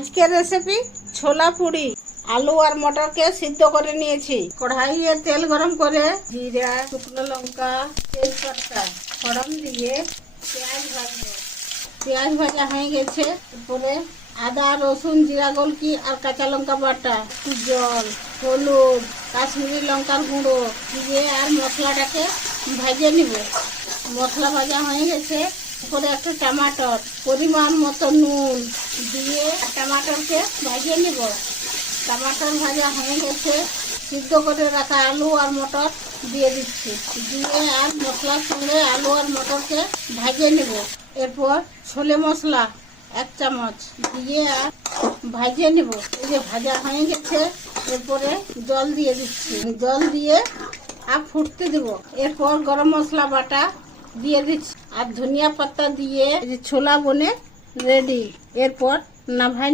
আজকের রেসিপি ছোলা পুরি। আলু আর মটরকে সিদ্ধ করে নিয়েছি। কড়াইয়ে তেল গরম করে জিরা, শুকনো লঙ্কা, তেজপাতা ফোড়ন দিয়ে পেঁয়াজ ভাজবো। পেঁয়াজ ভাজা হয়ে গেছে, এরপরে আদা, রসুন, জিরা গোলকি আর কাঁচা লঙ্কা বাটা, একটু জল, হলুদ, কাশ্মীরি লঙ্কার গুঁড়ো দিয়ে আর মশলাটাকে ভাজিয়ে নিব। মশলা ভাজা হয়ে গেছে, এরপরে একটা টমাটর, পরিমাণ মতো নুন দিয়ে টমাটরকে ভাজিয়ে নিব। টমাটর ভাজা হয়ে গেছে, সিদ্ধ করে রাখা আলু আর মটর দিয়ে দিচ্ছি। দিয়ে আর মশলার সঙ্গে আলু আর মটরকে ভাজিয়ে নিব। এরপর ছোলে মশলা 1 চামচ দিয়ে আর ভাজিয়ে নিব। এই যে ভাজা হয়ে গেছে, এরপরে জল দিয়ে দিচ্ছি। জল দিয়ে আর ফুটতে দেব। এরপর গরম মশলা বাটা দিয়ে দিচ্ছি আর ধনিয়া পাতা দিয়ে এই যে ছোলা বনে রেডি। এরপর নামাই